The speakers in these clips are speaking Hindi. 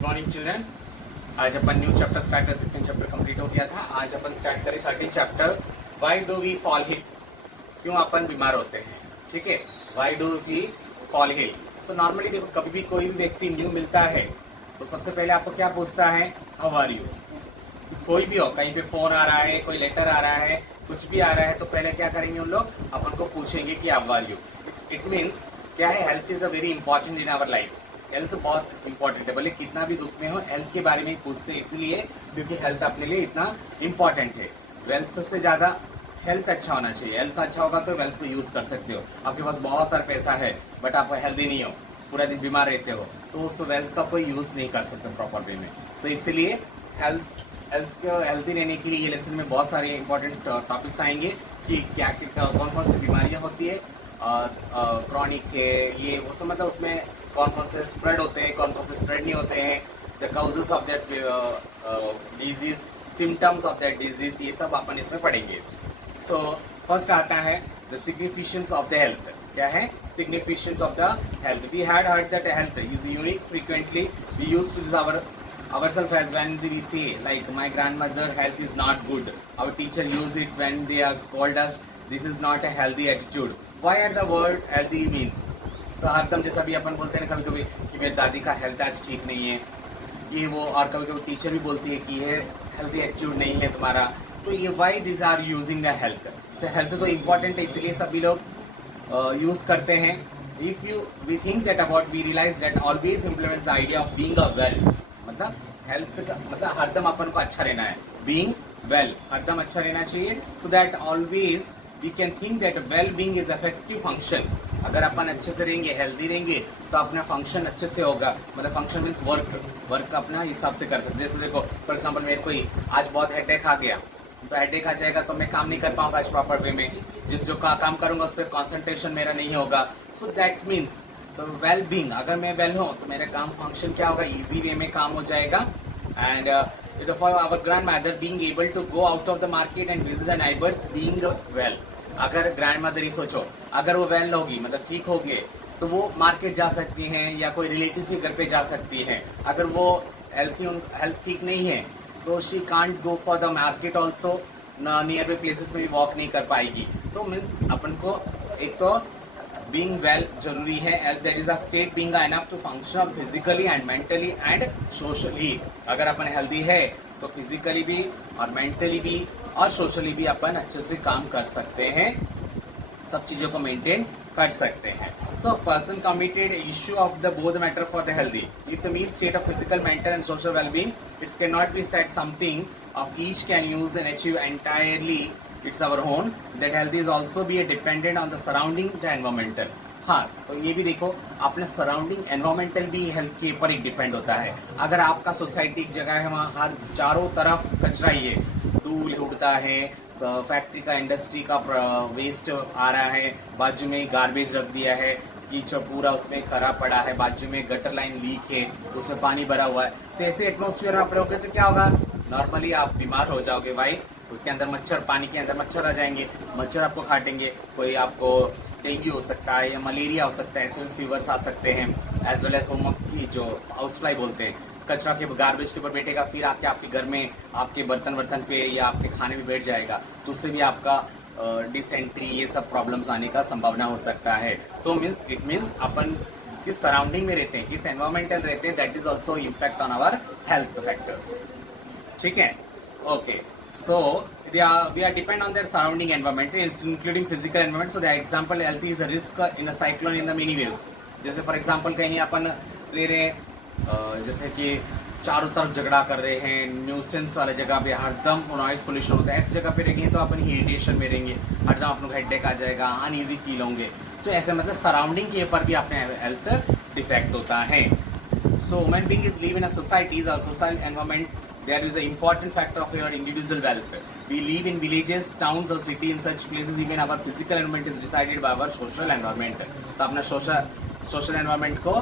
मॉर्निंग चिल्ड्रन, आज अपन न्यू चैप्टर स्टार्ट कर 15 चैप्टर कंप्लीट हो गया था। आज अपन स्टार्ट करें 13 chapter. Why do we fall ill, क्यों अपन बीमार होते हैं। ठीक है, why do we fall ill. तो नॉर्मली देखो, कभी भी कोई भी व्यक्ति न्यू मिलता है तो सबसे पहले आपको क्या पूछता है, हाउ आर यू। कोई भी हो, कहीं पे फोन आ रहा है, कोई लेटर आ रहा है, कुछ भी आ रहा है, तो पहले क्या करेंगे उन लोग, अपन को पूछेंगे कि how are you. It means क्या है, health is a very important in our life. Health बहुत इंपॉर्टेंट है, भले कितना भी दुख में हो, हेल्थ के बारे में पूछते हैं इसलिए क्योंकि हेल्थ अपने लिए इतना इंपॉर्टेंट है। वेल्थ से ज़्यादा हेल्थ अच्छा होना चाहिए। हेल्थ अच्छा होगा तो वेल्थ को यूज़ कर सकते हो। आपके पास बहुत सारा पैसा है बट आप हेल्दी नहीं हो, पूरा दिन बीमार रहते हो, तो उस वेल्थ का कोई यूज़ नहीं कर सकते प्रॉपर वे में। सो इसलिए हेल्थ को हेल्दी रहने के लिए ये लेसन में बहुत सारे इंपॉर्टेंट टॉपिक्स आएंगे कि क्या क्या कौन कौन सी बीमारियाँ होती है, क्रॉनिक है ये वो सब, मतलब उसमें कौन कौन से स्प्रेड होते हैं, कौन कौन से स्प्रेड नहीं होते हैं, the causes of that disease, symptoms of that disease, ये सब अपन इसमें पढ़ेंगे। सो फर्स्ट आता है the significance of the health. क्या है significance of the health? We had heard that health is unique, frequently we used to this ourselves as when we say like my grandmother health is not good, our teacher use it when they are scold us, this is not a healthy attitude. Why are the word healthy means? तो हरदम जैसा भी अपन बोलते हैं ना कभी कभी कि मेरी दादी का हेल्थ आज ठीक नहीं है, ये वो, और कभी कभी टीचर भी बोलती है कि ये हेल्थी एटीट्यूड नहीं है तुम्हारा, तो ये why this are using the health. तो हेल्थ तो इम्पॉर्टेंट है, इसलिए सभी लोग यूज करते हैं। If you we think that about, we realise that always implements the idea of being a well, मतलब हेल्थ का मतलब हरदम अपन को अच्छा रहना है, बीइंग वेल हरदम अच्छा रहना चाहिए। So that always we can think that well being is effective function. अगर अपन अच्छे से रहेंगे, हेल्दी रहेंगे, तो अपना फंक्शन अच्छे से होगा। मतलब फंक्शन मीन्स वर्क अपना हिसाब से कर सकते हैं। जैसे देखो फॉर एग्जाम्पल, मेरे को आज बहुत हेडेक आ गया, तो हेडेक आ जाएगा तो मैं काम नहीं कर पाऊंगा आज प्रॉपर वे में, जिस जो काम करूंगा उस पर कॉन्सेंट्रेशन मेरा नहीं होगा। सो दैट मीन्स तो वेल बींग, अगर मैं वेल हूँ तो मेरा काम फंक्शन क्या होगा, इजी वे में काम हो जाएगा। And for our grandmother being able to go out of the market and visit the neighbours being well. अगर ग्रैंड मदर ही सोचो, अगर वो वेल होगी मतलब ठीक हो गए, तो वो मार्केट जा सकती हैं या कोई रिलेटिव के घर पे जा सकती हैं। अगर वो हेल्थ ठीक नहीं है तो she can't go for the market also, near by places में भी वॉक नहीं कर पाएगी। तो मीन्स अपन को एक तो बीइंग वेल जरूरी है, health that is a state being enough to function physically and mentally and socially. अगर अपन हेल्दी है तो फिजिकली भी और मेंटली भी और सोशली भी अपन अच्छे से काम कर सकते हैं, सब चीज़ों को मेंटेन कर सकते हैं। So person committed issue of the both matter for the healthy. If the mean state of physical, mental and social wellbeing, it's can not be set something of each can use and achieve entirely it's our own. That health is also be dependent on the surrounding the environmental. हाँ, तो ये भी देखो, अपने सराउंडिंग एनवायरमेंटल भी हेल्थ के ऊपर ही डिपेंड होता है। अगर आपका सोसाइटी एक जगह है, वहाँ हर चारों तरफ कचरा ही है, धूल उड़ता है, फैक्ट्री का इंडस्ट्री का वेस्ट आ रहा है, बाजू में गार्बेज रख दिया है, कीचड़ पूरा उसमें खरा पड़ा है, बाजू में गटर लाइन लीक है, उसमें पानी भरा हुआ है, तो ऐसे एटमोसफियर में आप रहोगे तो क्या होगा, नॉर्मली आप बीमार हो जाओगे भाई। उसके अंदर मच्छर, पानी के अंदर मच्छर आ जाएंगे, मच्छर आपको काटेंगे, कोई आपको डेंगू हो सकता है या मलेरिया हो सकता है, ऐसे फीवर्स आ सकते हैं। एज वेल एज की जो हाउस फ्लाई बोलते हैं, कचरा के गार्बेज के ऊपर बैठेगा, फिर आपके घर में आपके बर्तन वर्तन पे या आपके खाने में बैठ जाएगा, तो उससे भी आपका डिसेंट्री ये सब प्रॉब्लम्स आने का संभावना हो सकता है। तो इट मीन्स अपन किस सराउंडिंग में रहते हैं, किस एनवायरमेंटल रहते हैं, that is also impact on our health factors. ठीक है, okay. So we are depend on their surrounding environment, including physical environment. So the example health is a risk in a cyclone in the many ways. जैसे फॉर एग्जांपल कहीं अपन ले रहे हैं, जैसे कि चारों तरफ झगड़ा कर रहे हैं, न्यूसेंस वाले जगह पे हरदम नॉइज पोल्यूशन होता है, ऐसी जगह पे रहेंगे तो अपन इरिटेशन में रहेंगे, हरदम अपन को हेडेक आ जाएगा, अनईजी फील होंगे। तो ऐसे मतलब सराउंडिंग के ऊपर भी अपने हेल्थ डिफेक्ट होता है। So human beings live in a societies or social environment. There is an important factor of your individual wealth. We live in villages, towns or city. In such places, even our physical environment is decided by our social environment. तो अपना social environment को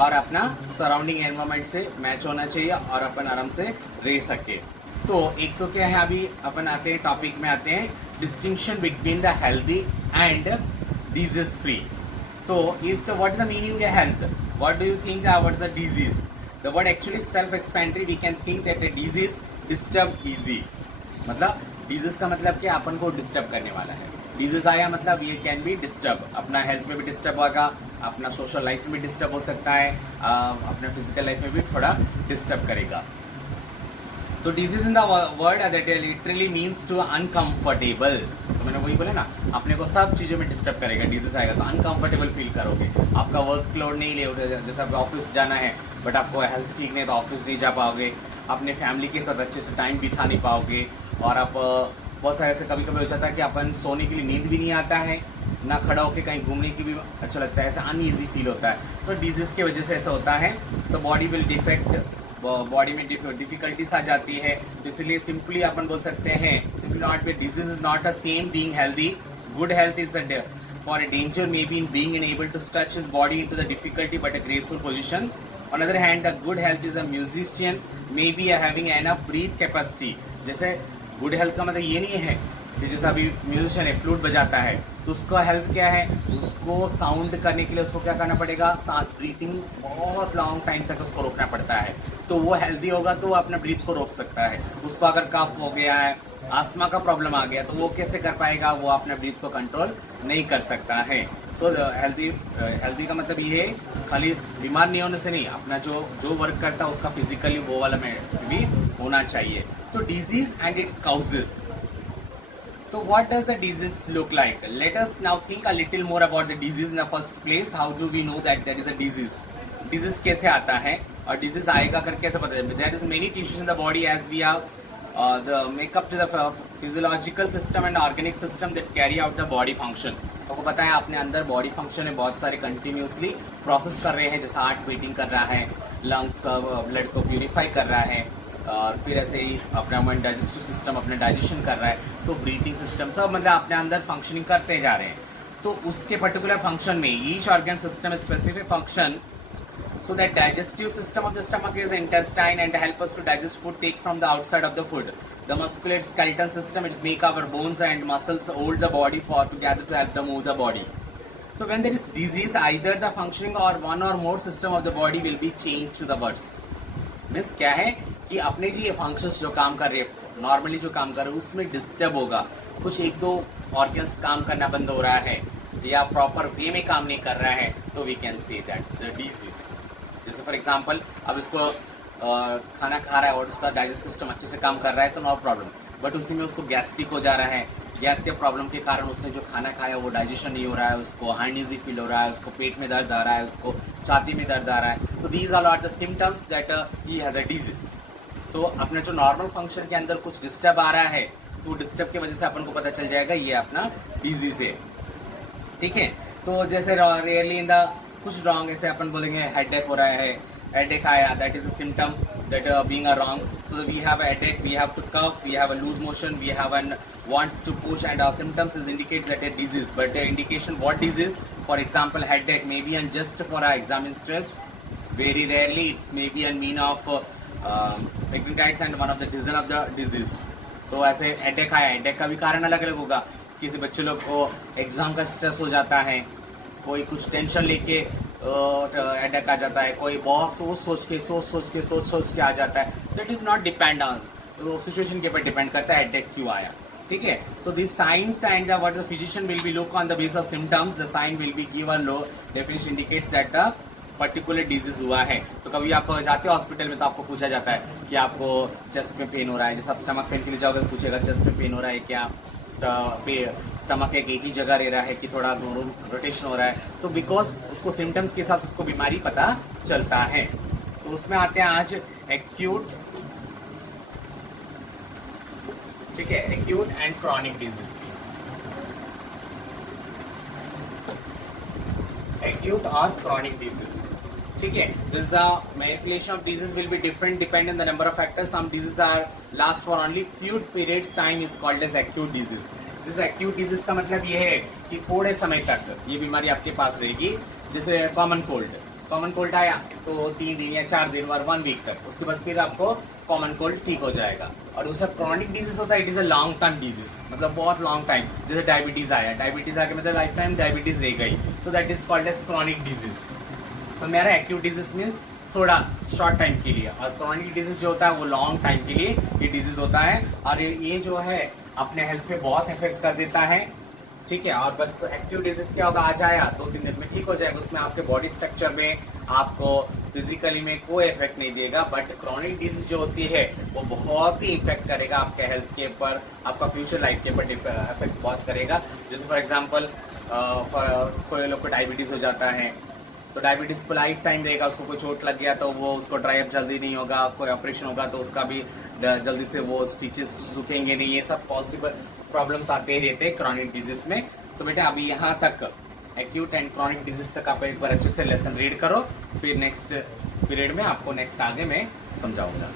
और अपना surrounding environment से मैच होना चाहिए और अपन आराम से रह सके। तो एक तो क्या है, अभी अपन आते हैं टॉपिक में आते हैं, distinction between the healthy and disease free. तो if the what is the meaning of health? What do you think? What is the disease? The word actually self explanatory, we can think that a disease disturb easy, मतलब डिजीज का मतलब क्या, अपन को डिस्टर्ब करने वाला है। डिजीज आया मतलब ये कैन बी डिस्टर्ब, अपना हेल्थ में भी डिस्टर्ब होगा, अपना सोशल लाइफ में भी डिस्टर्ब हो सकता है, अपना फिजिकल लाइफ में भी थोड़ा डिस्टर्ब करेगा। तो disease in the word that literally means to uncomfortable, तो मैंने वही बोला ना, अपने को सब चीज़ों में डिस्टर्ब करेगा। डिजीज आएगा तो अनकंफर्टेबल फील करोगे, आपका वर्क लोड नहीं ले, जैसे आपको ऑफिस जाना है बट आपको हेल्थ ठीक नहीं है तो ऑफिस नहीं जा पाओगे, अपने फैमिली के साथ अच्छे से टाइम बिता नहीं पाओगे, और आप बहुत सारे ऐसे कभी कभी हो जाता है कि अपन सोने के लिए नींद भी नहीं आता है, ना खड़ा होकर कहीं घूमने की भी अच्छा लगता है, ऐसा अनईजी फील होता है। तो डिजीज़ की वजह से ऐसा होता है, तो बॉडी विल डिफेक्ट, बॉडी में डिफिकल्टीज आ जाती है। तो इसलिए सिंपली अपन बोल सकते हैं, simply not be disease is not a same being healthy, good health is a for a danger may be in being unable to stretch his body into the difficulty but a graceful position. On the other hand, a good health is a musician may be having enough breath capacity. जैसे गुड हेल्थ का मतलब ये नहीं है कि जैसे अभी म्यूजिशियन है, फ्लूट बजाता है, तो उसका हेल्थ क्या है, उसको साउंड करने के लिए उसको क्या करना पड़ेगा, सांस, ब्रीथिंग बहुत लॉन्ग टाइम तक उसको रोकना पड़ता है। तो वो हेल्दी होगा तो वो अपने ब्रीथ को रोक सकता है। उसको अगर कफ हो गया है, आस्मा का प्रॉब्लम आ गया, तो वो कैसे कर पाएगा, वो अपने ब्रीथ को कंट्रोल नहीं कर सकता है। सो हेल्दी का मतलब ये खाली बीमार नहीं होने से नहीं, अपना जो वर्क करता है उसका फिजिकली वो वाला में भी होना चाहिए। तो disease and it's causes. So what does a disease look like? Let us now think a little more about the disease in the first place. How do we know that there is a disease? Disease कैसे आता है और disease आएगा कर कैसे पता चलेगा? There is many tissues in the body as we have the makeup to the physiological system and organic system that carry out the body function. आपको पता है अपने अंदर बॉडी फंक्शन है, बहुत सारे कंटिन्यूसली प्रोसेस कर रहे हैं, जैसे हार्ट बीटिंग कर रहा है, लंग्स ब्लड को प्यूरिफाई कर रहा है, और फिर ऐसे ही अपना मन डाइजेस्टिव सिस्टम अपने डाइजेशन कर रहा है, तो ब्रीथिंग सिस्टम सब मतलब अपने अंदर फंक्शनिंग करते जा रहे हैं। तो उसके पर्टिकुलर फंक्शन में each organ system specific function, so that digestive system of the stomach is intestine and help us to digest food take from the outside of the food. The muscular skeletal system, it's make our bones and muscles hold the body for together to help them move the body. So when there is disease, either the functioning or one or more system of the body will be changed to the worse. Means क्या है कि अपने जी ये फंक्शंस जो काम कर रहे हैं, नॉर्मली जो काम कर रहे हैं उसमें डिस्टर्ब होगा, कुछ एक दो ऑर्गन्स काम करना बंद हो रहा है या प्रॉपर वे में काम नहीं कर रहा है, तो we can say that the disease. जैसे फॉर एग्जांपल अब इसको खाना खा रहा है और उसका डाइजेस्ट सिस्टम अच्छे से काम कर रहा है तो नो प्रॉब्लम, बट उसी में उसको गैस्ट्रिक हो जा रहा है, गैस के प्रॉब्लम के कारण उसने जो खाना खाया वो डाइजेशन नहीं हो रहा है, उसको अनईजी फील हो रहा है, उसको पेट में दर्द आ रहा है, उसको छाती में दर्द आ रहा है। तो these all are the symptoms that he has a disease. तो अपने जो नॉर्मल फंक्शन के अंदर कुछ डिस्टर्ब आ रहा है, तो डिस्टर्ब की वजह से अपन को पता चल जाएगा ये अपना डिजीज है। ठीक है, तो जैसे रेयरली इन द कुछ रॉन्ग, ऐसे अपन बोलेंगे हेडेक हो रहा है, headache आया, that is a symptom that being a wrong. So we have a headache, we have to cough, we have a loose motion, we have an wants to push, and our symptoms is indicates that a disease. But the indication what disease? For example, headache may be and just for our exam stress. Very rarely it's maybe a mean of pancreatitis and one of the reason of the disease. तो ऐसे हेडेक आया, हेडेक का भी कारण अलग अलग होगा। किसी बच्चे लोग को एग्जाम का स्ट्रेस हो जाता है, कोई कुछ टेंशन लेके हेडेक आ जाता है, कोई बहुत सोच के आ जाता है। तो it is not depend on, तो सिचुएशन के ऊपर डिपेंड करता है हेडेक क्यों आया। ठीक है, तो this science and what the physician will be look on the base of symptoms, the sign will be given low definition indicates that the particular disease हुआ है। तो कभी आप जाते हो हॉस्पिटल में तो आपको पूछा जाता है कि आपको चेस्ट में पेन हो रहा है, जैसे आप स्टमक पेन के लिए जाओगे तो पूछेगा चेस्ट में पेन हो रहा है क्या, स्टमक एक ही जगह रह रहा है कि थोड़ा रोटेशन हो रहा है, तो बिकॉज उसको सिम्टम्स के साथ उसको बीमारी पता चलता है। तो उसमें आते हैं आज एक्यूट, ठीक है, acute and chronic disease. Acute और क्रॉनिक डिजीज, ठीक है, this the manipulation of disease will be different depend on the number of factors. Some disease are last for only few period time is called as acute disease. This acute disease का मतलब ये है कि थोड़े समय तक ये बीमारी आपके पास रहेगी। जैसे कॉमन कोल्ड आया तो 3 दिन या 4 दिन और 1 वीक तक, उसके बाद फिर आपको कॉमन कोल्ड ठीक हो जाएगा। और दूसरा क्रॉनिक डिजीज होता है, it is a long term disease, मतलब बहुत लॉन्ग टाइम। जैसे डायबिटीज आया, डायबिटीज आके मतलब लाइफ टाइम डायबिटीज रह गई, तो that is called as chronic disease. तो मेरा एक्यूट डिजीज मीन्स थोड़ा शॉर्ट टाइम के लिए, और क्रॉनिक डिजीज जो होता है वो लॉन्ग टाइम के लिए ये डिजीज होता है, और ये जो है अपने हेल्थ पे बहुत इफेक्ट कर देता है, ठीक है। और बस एक्टिव डिजीज क्या होगा, आ जाएगा 2-3 दिन में ठीक हो जाएगा, उसमें आपके बॉडी स्ट्रक्चर में आपको फिजिकली में कोई इफेक्ट नहीं देगा। बट क्रॉनिक डिजीज जो होती है वो बहुत ही इफेक्ट करेगा आपके हेल्थ के ऊपर, आपका फ्यूचर लाइफ के ऊपर इफेक्ट बहुत करेगा। जैसे फॉर एग्जांपल कोई लोग को डायबिटीज हो जाता है, तो डायबिटीज को लाइफ टाइम रहेगा, उसको कोई चोट लग गया तो वो उसको ड्राई अप जल्दी नहीं होगा, कोई ऑपरेशन होगा तो उसका भी जल्दी से वो स्टिचेस सूखेंगे नहीं, ये सब पॉसिबल प्रॉब्लम्स आते ही रहते हैं क्रॉनिक डिजीज में। तो बेटा अभी यहाँ तक एक्यूट एंड क्रॉनिक डिजीज तक आप एक बार अच्छे से लेसन रीड करो, फिर नेक्स्ट पीरियड में आपको नेक्स्ट आगे मैं समझाऊंगा।